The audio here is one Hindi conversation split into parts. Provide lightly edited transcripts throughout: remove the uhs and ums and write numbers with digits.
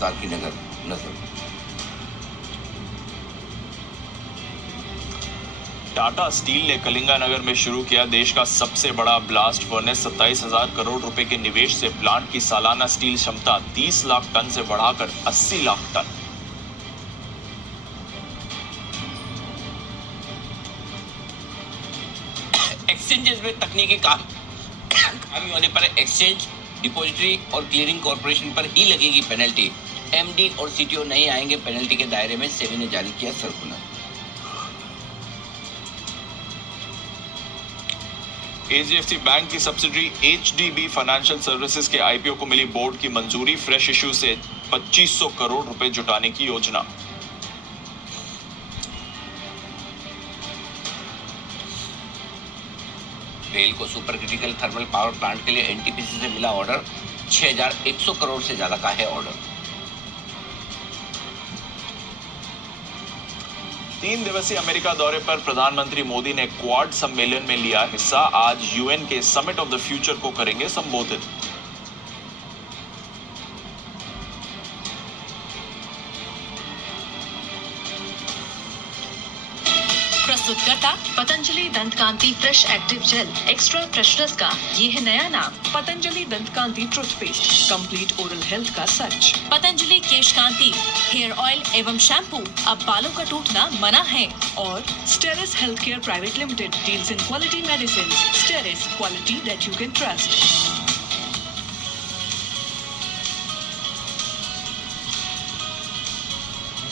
की नजर। टाटा स्टील ने कलिंगानगर में शुरू किया देश का सबसे बड़ा ब्लास्ट फर्नेस। 27,000 करोड़ रुपए के निवेश से प्लांट की सालाना स्टील क्षमता 30 लाख टन से बढ़ाकर 80 लाख टन। एक्सचेंजेस में तकनीकी खामी होने पर एक्सचेंज, डिपॉजिटरी और क्लियरिंग कॉर्पोरेशन पर ही लगेगी पेनल्टी। एमडी और सीटीओ नहीं आएंगे पेनल्टी के दायरे में, सेबी ने जारी किया सर्कुलर। एचडीएफसी बैंक की सब्सिडरी एचडीबी फाइनेंशियल सर्विसेज के आईपीओ को मिली बोर्ड की मंजूरी। फ्रेश इश्यू से 2500 करोड़ रुपए जुटाने की योजना। रेल को super critical thermal power plant के लिए एनटीपीसी से मिला ऑर्डर। 6100 करोड़ से ज्यादा का है ऑर्डर। 3 दिवसीय अमेरिका दौरे पर प्रधानमंत्री मोदी ने क्वाड सम्मेलन में लिया हिस्सा। आज यूएन के समिट ऑफ द फ्यूचर को करेंगे संबोधित। प्रस्तुतकर्ता Patanjali Dantkanti fresh active gel extra freshness का ये है नया नाम, Patanjali Dantkanti toothpaste, complete oral health का सच। पतंजलि केश कांति हेयर ऑयल एवं शैम्पू, अब बालों का टूटना मना है। और Steris health care private limited deals in quality medicine. Steris, quality that you can trust.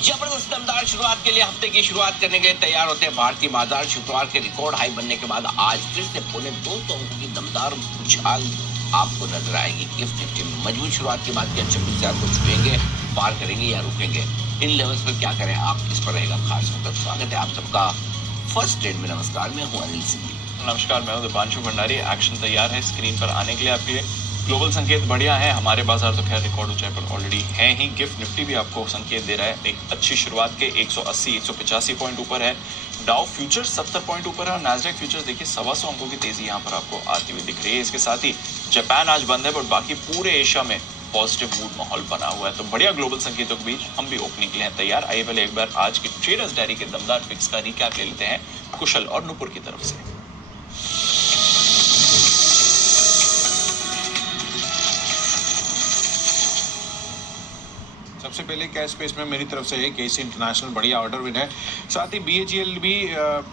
जबरदस्त दमदार शुरुआत के लिए हफ्ते की शुरुआत करने के लिए तैयार होते हैं भारतीय बाजार। शुक्रवार के रिकॉर्ड हाई बनने के बाद आज फिर से पौने 200 अंकों की दमदार उछाल आपको नजर आएगी। गिफ्ट निफ्टी में मजबूत शुरुआत के बाद क्या 26,000 को छुएंगे, पार करेंगे या रुकेंगे, इन लेवल्स पर क्या करें आप, इस पर रहेगा खास फोकस। स्वागत है आप सबका फर्स्ट ट्रेड में। नमस्कार, मैं हूँ अनिल सिंह। नमस्कार, मैं हूं दीपांशु भंडारी। एक्शन तैयार है स्क्रीन पर आने के लिए आपके लिए। ग्लोबल संकेत बढ़िया है, हमारे बाजार तो खैर रिकॉर्ड ऊंचाई पर ऑलरेडी है ही। गिफ्ट निफ्टी भी आपको संकेत दे रहा है एक अच्छी शुरुआत के। 180-185 पॉइंट ऊपर है। डाउ फ्यूचर्स 70 पॉइंट ऊपर है और नास्डैक फ्यूचर्स देखिए 125 अंकों की तेजी यहाँ पर आपको आती हुई दिख रही है। इसके साथ ही जापान आज बंद है, बट बाकी पूरे एशिया में पॉजिटिव मूड माहौल बना हुआ है। तो बढ़िया ग्लोबल संकेतों के बीच हम भी ओपनिंग के लिए हैं तैयार। आइए पहले एक बार आज की ट्रेडर्स डायरी के दमदार पिक्स का रिकैप ले लेते हैं कुशल और नुपुर की तरफ से। सबसे पहले कैश स्पेस में मेरी तरफ से है केसी इंटरनेशनल, बढ़िया ऑर्डर विन है। साथ ही बीएचईएल भी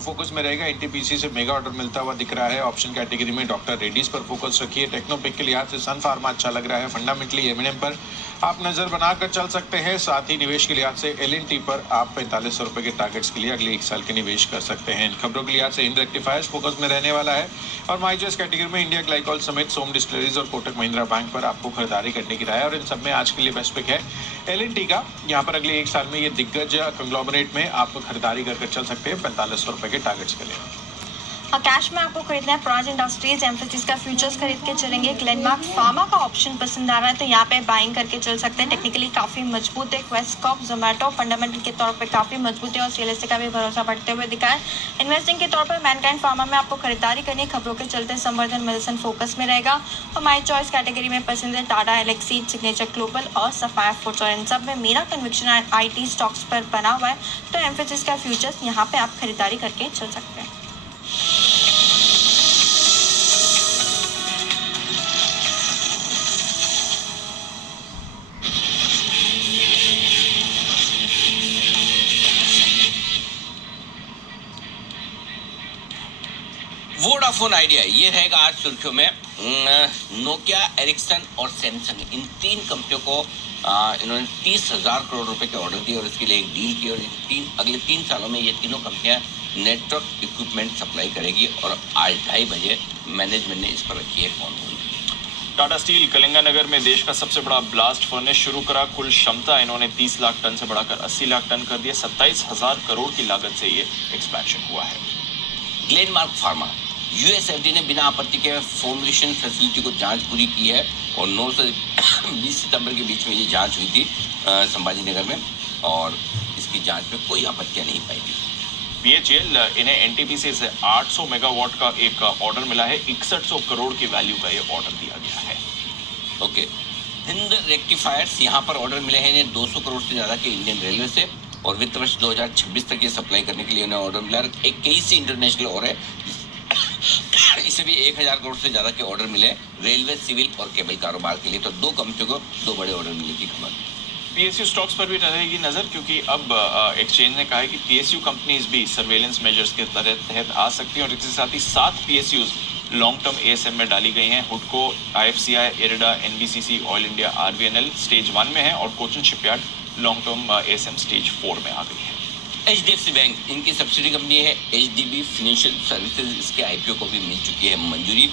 फोकस में रहेगा। एनटीपीसी से मेगा ऑर्डर मिलता हुआ दिख रहा है। ऑप्शन कैटेगरी में डॉक्टर रेड्डीज पर फोकस रखिए। टेक्नोपिक के लिहाज से सन फार्मा अच्छा लग रहा है। फंडामेंटली एमएनएम पर आप नजर बनाकर चल सकते हैं। साथ ही निवेश के लिहाज से एलएनटी पर आप 4500 रुपए के टारगेट्स के लिए अगले 1 साल के निवेश कर सकते हैं। इन खबरों के लिहाज से इन रेक्टिफायर्स फोकस में रहने वाला है। और माइचॉइस कैटेगरी में इंडिया ग्लाइकॉल समेत सोम डिस्टिलरीज और कोटक महिंद्रा बैंक पर आपको खरीदारी करने की राय है। और इन सब में आज के लिए बेस्ट पिक है एलएनटी का। यहाँ पर अगले 1 साल में ये दिग्गज कंग्लोमरेट में आप खरीदारी कर चल सकते हैं 4500 रुपए के टारगेट्स के लिए। और कैश में आपको खरीदना है प्राज इंडस्ट्रीज, एम्फेसिस का फ्यूचर्स खरीद के चलेंगे। ग्लेनमार्क फार्मा का ऑप्शन पसंद आ रहा है तो यहाँ पे बाइंग करके चल सकते हैं। टेक्निकली काफी मजबूत है। क्वेस्टकॉप, जोमेटो फंडामेंटल के तौर पे काफी मजबूत है और सीएलएसए का भी भरोसा बढ़ते हुए दिखा है। इन्वेस्टिंग के तौर पर मैनकाइंड फार्मा में आपको खरीदारी करनी है। खबरों के चलते संवर्धन मेडिसिन फोकस में रहेगा। और माई चॉइस कैटेगरी में पसंद है टाटा एलेक्सी, सिग्नेचर ग्लोबल और सफायर फूड्स। और इन सब में मेरा कन्विक्शन IT स्टॉक्स पर बना हुआ है तो एम्फेसिस का फ्यूचर्स यहाँ पे आप खरीदारी करके चल सकते हैं। वोडाफोन आइडिया ये रहेगा आज सुर्खियों में। नोकिया, एरिक्सन और सैमसंग, इन 3 कंपनियों को इन्होंने 30,000 करोड़ रुपए के ऑर्डर दिए और इसके लिए एक डील की। और अगले 3 सालों में ये तीनों कंपनियां नेटवर्क इक्विपमेंट सप्लाई करेगी। और आज 2:30 बजे मैनेजमेंट ने इस पर रखी है कौन। टाटा स्टील कलिंगानगर में देश का सबसे बड़ा ब्लास्ट फर्नेस शुरू करा। कुल क्षमता इन्होंने 30 लाख टन से बढ़ाकर 80 लाख टन कर दिया। 27,000 करोड़ की लागत से ये एक्सपेंशन हुआ है। ग्लेनमार्क फार्मा, यूएसएफडी ने बिना आपत्ति के फॉर्मुलेशन फैसिलिटी को जांच पूरी की है। और 9 से 20 सितंबर के बीच में ये जांच हुई थी संभाजी नगर में और इसकी जांच में कोई आपत्तियां नहीं पाई गई। बीएचईएल इन्हें एनटीपीसी से 800 मेगावाट का एक ऑर्डर मिला है। 6100 करोड़ की वैल्यू का ये ऑर्डर दिया गया है। ओके, हिंद रेक्टिफायर्स यहाँ पर ऑर्डर मिले हैं इन्हें 200 करोड़ से ज्यादा के इंडियन रेलवे से और वित्त वर्ष 2026 तक ये सप्लाई करने के लिए उन्हें ऑर्डर मिला। एक केसी इंटरनेशनल और है, इसे भी 1000 करोड़ से ज्यादा के ऑर्डर मिले रेलवे, सिविल और केबल कारोबार के लिए। तो दो कंपनियों को दो बड़े ऑर्डर मिले की खबर। पीएसयू स्टॉक्स पर भी रहेगी नजर, क्योंकि अब एक्सचेंज ने कहा है कि पीएसयू कंपनीज भी सर्वेलेंस मेजर्स के तहत आ सकती हैं और इसके साथ ही 7 पीएसयूज लॉन्ग टर्म एएसएम में डाली गई हैं। हुडको, आईएफसीआई, इरिडा, एनबीसीसी, ऑयल इंडिया, आरवीएनएल स्टेज 1 में है और Cochin shipyard long term ASM stage 4 में आ गई है। एचडीएफसी बैंक इनकी सब्सिडी कंपनी है एचडीबी फाइनेंशियल सर्विसेज, इसके आईपीओ को भी मिल चुकी है मंजूरी।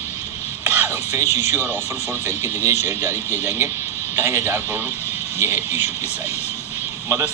फ्रेश इश्यू और ऑफर फॉर सेल के जरिए शेयर जारी किए जाएंगे 2500 करोड़, यह है इशू की साइज। मदर